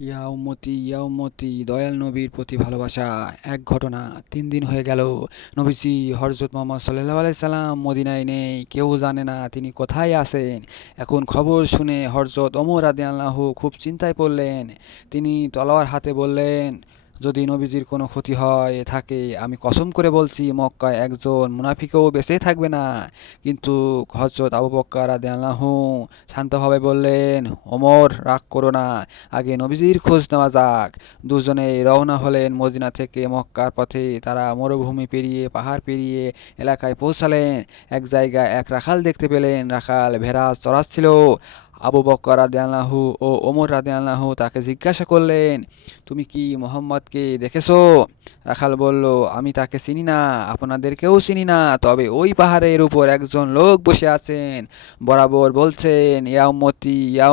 ইয়া উম্মতি দয়াল নবীর প্রতি ভালোবাসা। এক ঘটনা। 3 দিন হয়ে গেল নবীজি হযরত মুহাম্মদ সাল্লাল্লাহু আলাইহি সাল্লাম মদিনায় নেই। কেউ জানে না তিনি কোথায় আছেন। এখন খবর শুনে হযরত ওমর রাদিয়াল্লাহু খুব চিন্তায় পড়লেন। তিনি তলোয়ার হাতে বললেন, যদি নবীজির কোনো ক্ষতি হয় থাকে আমি কসম করে বলছি মক্কায় একজন মুনাফিকও বেঁচে থাকবে না। কিন্তু হযরত আবু বকর রাদিয়াল্লাহু শান্তভাবে বললেন, ওমর রাগ করো না, আগে নবীজির খোঁজ নেওয়া যাক। দুজনেই রওনা হলেন মদিনা থেকে মক্কার পথে। তারা মরুভূমি পেরিয়ে পাহাড় পেরিয়ে এলাকায় পৌঁছালেন। এক জায়গায় এক রাখাল দেখতে পেলেন। রাখাল ভেড়া চড়াচ্ছিল। আবু বকর রাদিয়াল্লাহু ও ওমর রাদিয়াল্লাহু তাকে জিজ্ঞাসা করলেন, তুমি কি মোহাম্মদকে দেখেছো? রাখাল বলল, আমি তাকে চিনি না, আপনাদেরকেও চিনি না, তবে ওই পাহাড়ের উপর একজন লোক বসে আছেন, বরাবর বলছেন, ইয়া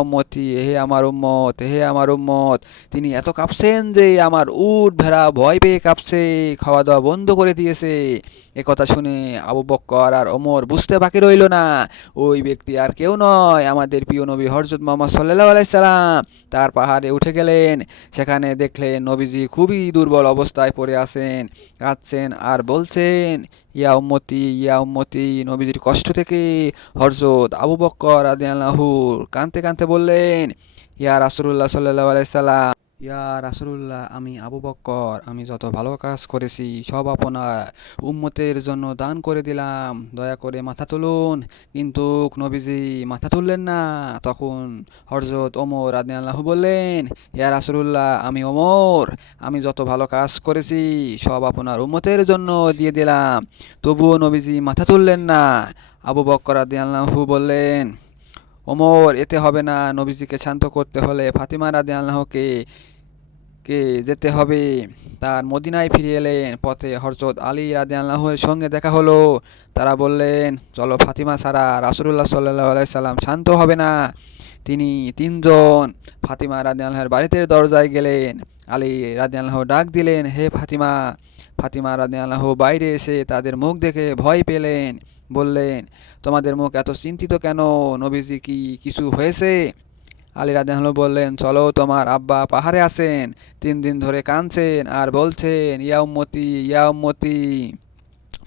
উম্মতি, হে আমার উম্মত, হে আমার উম্মত। তিনি এত কাঁপছেন যে আমার উট ভেড়া ভয় পেয়ে কাঁপছে, খাওয়া দাওয়া বন্ধ করে দিয়েছে। একথা শুনে আবু বকর আর ওমর বুঝতে বাকি রইল না, ওই ব্যক্তি আর কেউ নয়, আমাদের প্রিয় নবী হযরত মুহাম্মদ সাল্লাল্লাহু আলাইহি সাল্লাম। তার পাহাড়ে উঠে গেলেন। সেখানে দেখলেন নবীজি খুবই দুর্বল অবস্থায় পড়ে আছেন, কাঁদছেন আর বলছেন, ইয়া উম্মতি। নবীজির কষ্ট থেকে হযরত আবু বকর রাদিয়াল্লাহু কাঁদতে কাঁদতে বললেন, ইয়া রাসূলুল্লাহ সাল্লাল্লাহু আলাইহি সাল্লাম, ইয়া রাসূলুল্লাহ, আমি আবু বকর, আমি যত ভালো কাজ করেছি সব আপনার উম্মতের জন্য দান করে দিলাম, দয়া করে মাথা তুলুন। কিন্তু নবীজি মাথা তুললেন না। তখন হযরত ওমর রাদিয়াল্লাহু বললেন, ইয়া রাসূলুল্লাহ, আমি ওমর, আমি যত ভালো কাজ করেছি সব আপনার উম্মতের জন্য দিয়ে দিলাম। তবুও নবীজি মাথা তুললেন না। আবু বকর রাদিয়াল্লাহু বললেন, ওমর, এতে হবে না, নবীজিকে শান্ত করতে হলে ফাতিমা রাদিয়াল্লাহুকে কে যেতে হবে। তার মদিনায় ফিরে এলেন। পথে হযরত আলী রাদিয়াল্লাহুর সঙ্গে দেখা হলো। তারা বললেন, চলো, ফাতিমা ছাড়া রাসূলুল্লাহ সাল্লাল্লাহু আলাইহি সাল্লাম শান্ত হবে না। তিনি তিনজন ফাতিমা রাদিয়াল্লাহুর বাড়িতে দরজায় গেলেন। আলী রাদিয়াল্লাহু ডাক দিলেন, হে ফাতিমা। ফাতিমা রাদিয়াল্লাহু বাইরে এসে তাদের মুখ দেখে ভয় পেলেন। বললেন, তোমাদের মুখ এত চিন্তিত কেন? নবীজি কি কিছু হয়েছে? আলী রাদিয়াল্লাহু বললেন, চলো, তোমার আব্বা পাহাড়ে আছেন, 3 দিন ধরে কাঁদছেন আর বলছেন, ইয়া উম্মতি, ইয়া উম্মতি,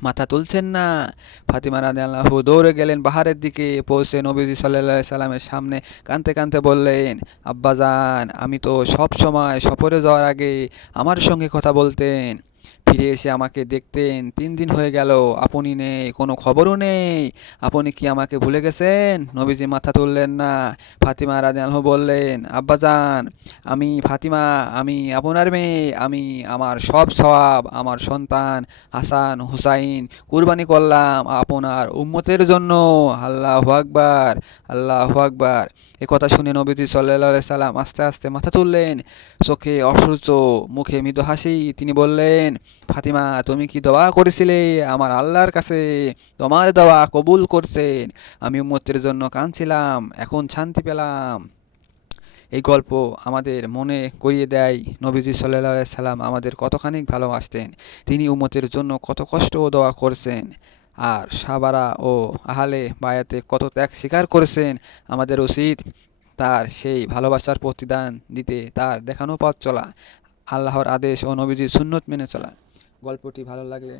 মাথা তুলছেন না। ফাতিমা রাদিয়াল্লাহু দৌড়ে গেলেন পাহাড়ের দিকে। পৌঁছে নবীজি সাল্লাল্লাহু আলাইহি সাল্লামের সামনে কাঁদতে কাঁদতে বললেন, আব্বাজান, আমি তো সব সময় সফরে যাওয়ার আগে আমার সঙ্গে কথা বলতেন, ফিরে এসে আমাকে দেখতেন। 3 দিন হয়ে গেল আপনি নেই, কোনো খবরও নেই। আপনি কি আমাকে ভুলে গেছেন? নবীজি মাথা তুললেন না। ফাতিমা রাদিয়াল্লাহু বললেন, আব্বাজান, আমি ফাতিমা, আমি আপনার মেয়ে, আমি আমার সব সওয়াব, আমার সন্তান হাসান হুসাইন কুরবানি করলাম আপনার উম্মতের জন্য। আল্লাহু আকবার, আল্লাহু আকবার। এ কথা শুনে নবীজি সাল্লাল্লাহু আলাইহি সাল্লাম আস্তে আস্তে মাথা তুললেন। চোখে অশ্রুচ, মুখে মৃদু হাসি। তিনি বললেন, ফাতিমা, তুমি কি দোয়া করেছিলে আমার আল্লাহর কাছে? তোমার দোয়া কবুল করছেন। আমি উম্মতের জন্য কাঁদছিলাম, এখন শান্তি পেলাম। এই গল্প আমাদের মনে করিয়ে দেয় নবীজি সাল্লাল্লাহু আলাইহি সাল্লাম আমাদের কতখানি ভালোবাসতেন। তিনি উম্মতের জন্য কত কষ্ট ও দোয়া করছেন। আর সাহাবারা ও আহলে বায়াতে কত ত্যাগ স্বীকার করেছেন। আমাদের উচিত তার সেই ভালোবাসার প্রতিদান দিতে, তার দেখানো পথ চলা, আল্লাহর আদেশ ও নবীজির সুন্নত মেনে চলা। গল্পটি ভালো লাগলে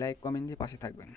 লাইক কমেন্ট দিয়ে পাশে থাকবেন।